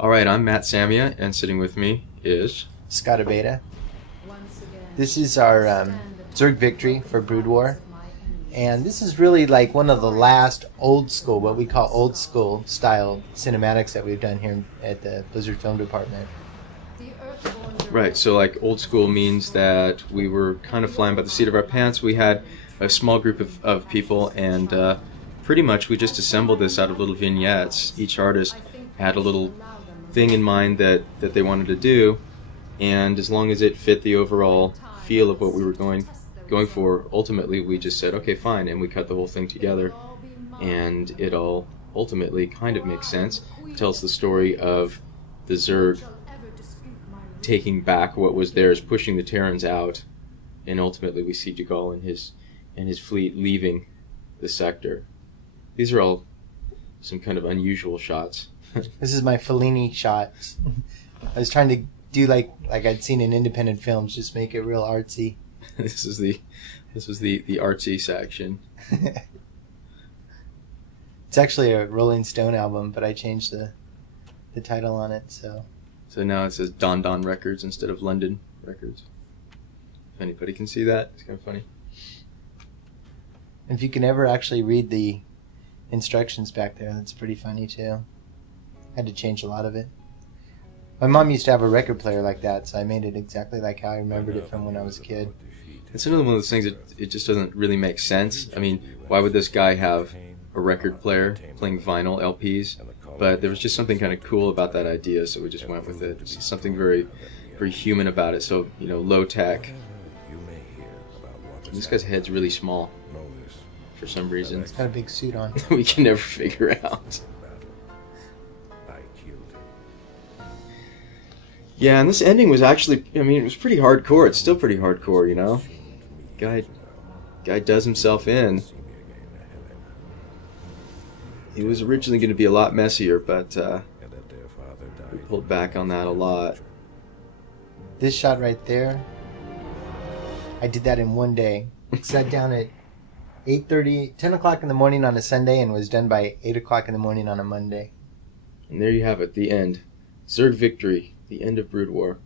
All right, I'm Matt Samia, and sitting with me is... Scott Abeyta. This is our Zerg victory for Brood War. And this is really like one of the last old school, what we call old school style cinematics that we've done here at the Blizzard Film Department. Right, so like old school means that we were kind of flying by the seat of our pants. We had a small group of people, and pretty much we just assembled this out of little vignettes. Each artist had a little thing in mind that they wanted to do, and as long as it fit the overall feel of what we were going for, ultimately we just said, okay, fine, and we cut the whole thing together, and it all ultimately kind of makes sense. It tells the story of the Zerg taking back what was theirs, pushing the Terrans out, and ultimately we see Jagal and his fleet leaving the sector. These are all some kind of unusual shots. This is my Fellini shot. I was trying to do like I'd seen in independent films, just make it real artsy. This was the artsy section. It's actually a Rolling Stone album, but I changed the title on it, so now it says Don Don Records instead of London Records. If anybody can see that, it's kind of funny. If you can ever actually read the instructions back there, that's pretty funny too. I had to change a lot of it. My mom used to have a record player like that, so I made it exactly like how I remembered it from when I was a kid. It's another one of those things that it just doesn't really make sense. I mean, why would this guy have a record player playing vinyl LPs? But there was just something kind of cool about that idea, so we just went with it. It's something very, very human about it. So, low tech. This guy's head's really small for some reason. He's got a big suit on. We can never figure out. Yeah, and this ending was actually, it was pretty hardcore. It's still pretty hardcore, Guy does himself in. He was originally going to be a lot messier, but we pulled back on that a lot. This shot right there, I did that in one day. Sat down at 8:30, 10 o'clock in the morning on a Sunday, and was done by 8 o'clock in the morning on a Monday. And there you have it, the end. Zerg victory, the end of Brood War.